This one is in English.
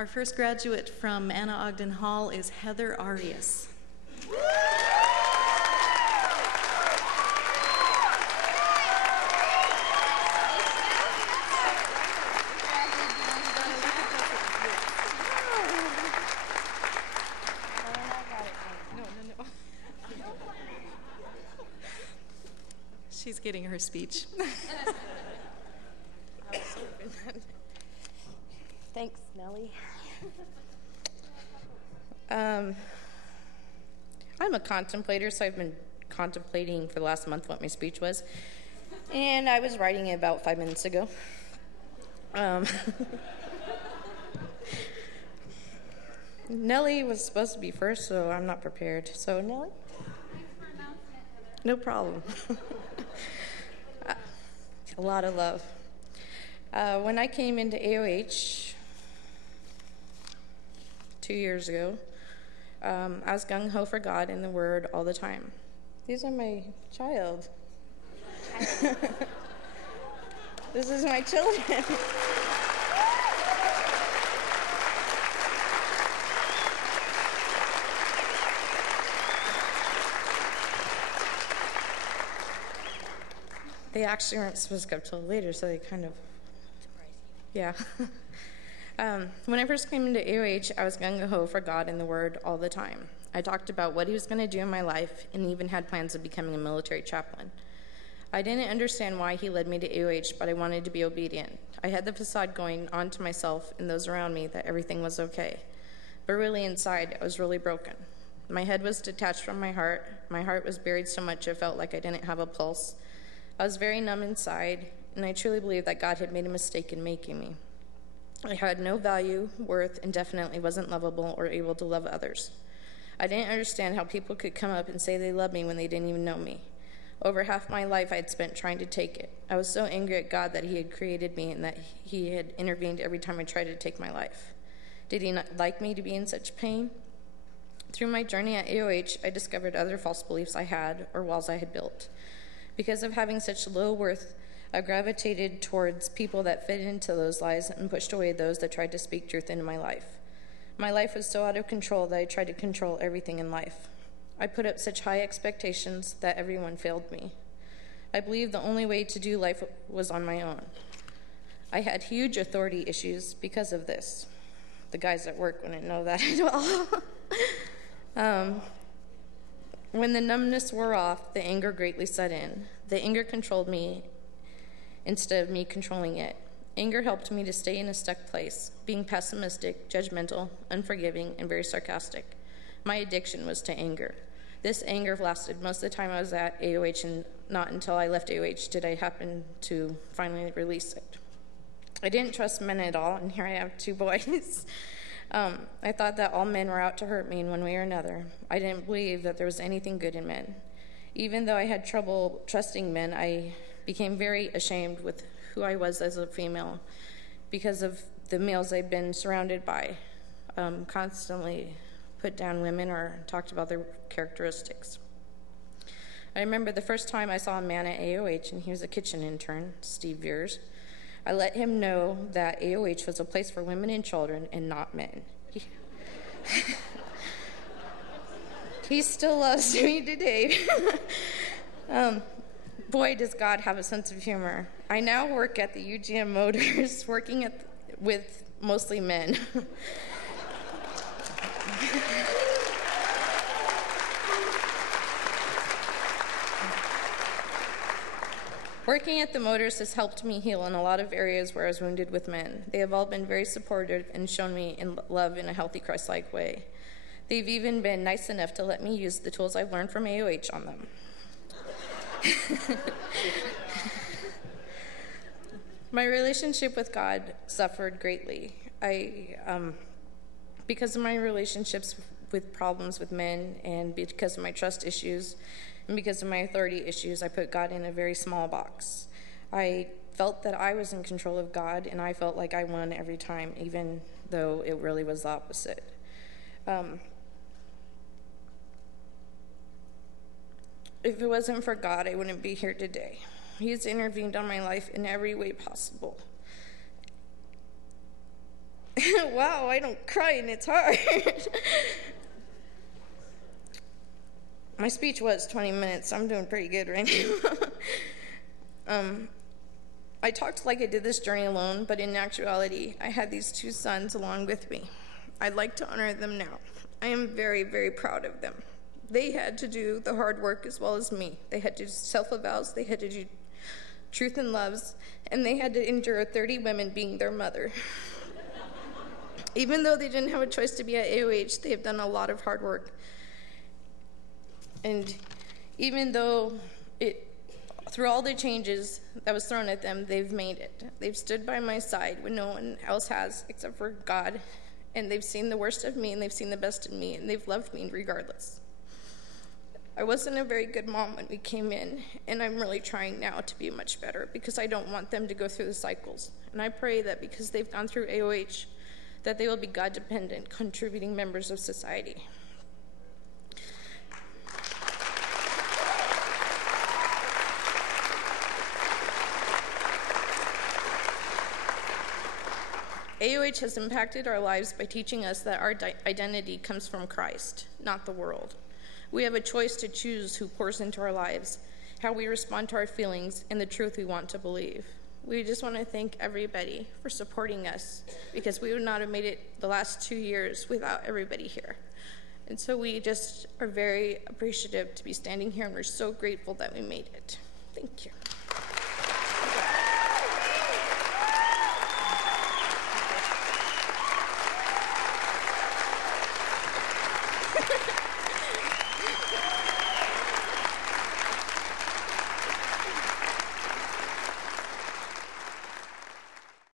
Our first graduate from Anna Ogden Hall is Heather Arias. She's getting her speech. Thanks, Nellie. I'm a contemplator, so I've been contemplating for the last month what my speech was. And I was writing it about 5 minutes ago. Nellie was supposed to be first, so I'm not prepared. So, Nellie? No problem. A lot of love. When I came into AOH 2 years ago, I was gung-ho for God and the Word all the time. These are my child. This is my children. They actually weren't supposed to come till later, so they kind of, yeah. When I first came into AOH, I was gung-ho for God and the Word all the time. I talked about what He was going to do in my life and even had plans of becoming a military chaplain. I didn't understand why He led me to AOH, but I wanted to be obedient. I had the facade going on to myself and those around me that everything was okay. But really inside, I was really broken. My head was detached from my heart. My heart was buried so much it felt like I didn't have a pulse. I was very numb inside, and I truly believed that God had made a mistake in making me. I had no value, worth, and definitely wasn't lovable or able to love others. I didn't understand how people could come up and say they loved me when they didn't even know me. Over half my life I had spent trying to take it. I was so angry at God that He had created me and that He had intervened every time I tried to take my life. Did He not like me to be in such pain? Through my journey at AOH, I discovered other false beliefs I had or walls I had built. Because of having such low worth, I gravitated towards people that fit into those lies and pushed away those that tried to speak truth into my life. My life was so out of control that I tried to control everything in life. I put up such high expectations that everyone failed me. I believed the only way to do life was on my own. I had huge authority issues because of this. The guys at work wouldn't know that at all. When the numbness wore off, the anger greatly set in. The anger controlled me instead of me controlling it. Anger helped me to stay in a stuck place, being pessimistic, judgmental, unforgiving, and very sarcastic. My addiction was to anger. This anger lasted most of the time I was at AOH, and not until I left AOH did I happen to finally release it. I didn't trust men at all, and here I have 2 boys. I thought that all men were out to hurt me in one way or another. I didn't believe that there was anything good in men. Even though I had trouble trusting men, I became very ashamed with who I was as a female because of the males I'd been surrounded by, constantly put down women or talked about their characteristics. I remember the first time I saw a man at AOH, and he was a kitchen intern, Steve Veers. I let him know that AOH was a place for women and children and not men. He still loves me today. Boy, does God have a sense of humor. I now work at the UGM Motors, working with mostly men. Working at the Motors has helped me heal in a lot of areas where I was wounded with men. They have all been very supportive and shown me in love in a healthy, Christ-like way. They've even been nice enough to let me use the tools I've learned from AOH on them. My relationship with God suffered greatly. Because of my relationships with problems with men and because of my trust issues, and because of my authority issues, I put God in a very small box. I felt that I was in control of God, and I felt like I won every time, even though it really was the opposite. If it wasn't for God, I wouldn't be here today. He's intervened on my life in every way possible. Wow, I don't cry and it's hard. My speech was 20 minutes. I'm doing pretty good right now. I talked like I did this journey alone, but in actuality, I had these two sons along with me. I'd like to honor them now. I am very, very proud of them. They had to do the hard work as well as me. They had to do self-avows, they had to do truth and loves, and they had to endure 30 women being their mother. Even though they didn't have a choice to be at AOH, they have done a lot of hard work. And even though through all the changes that was thrown at them, they've made it. They've stood by my side when no one else has except for God. And they've seen the worst of me and they've seen the best in me, and they've loved me regardless. I wasn't a very good mom when we came in, and I'm really trying now to be much better because I don't want them to go through the cycles. And I pray that because they've gone through AOH, that they will be God-dependent, contributing members of society. AOH has impacted our lives by teaching us that our identity comes from Christ, not the world. We have a choice to choose who pours into our lives, how we respond to our feelings, and the truth we want to believe. We just want to thank everybody for supporting us, because we would not have made it the last 2 years without everybody here. And so we just are very appreciative to be standing here, and we're so grateful that we made it. Thank you.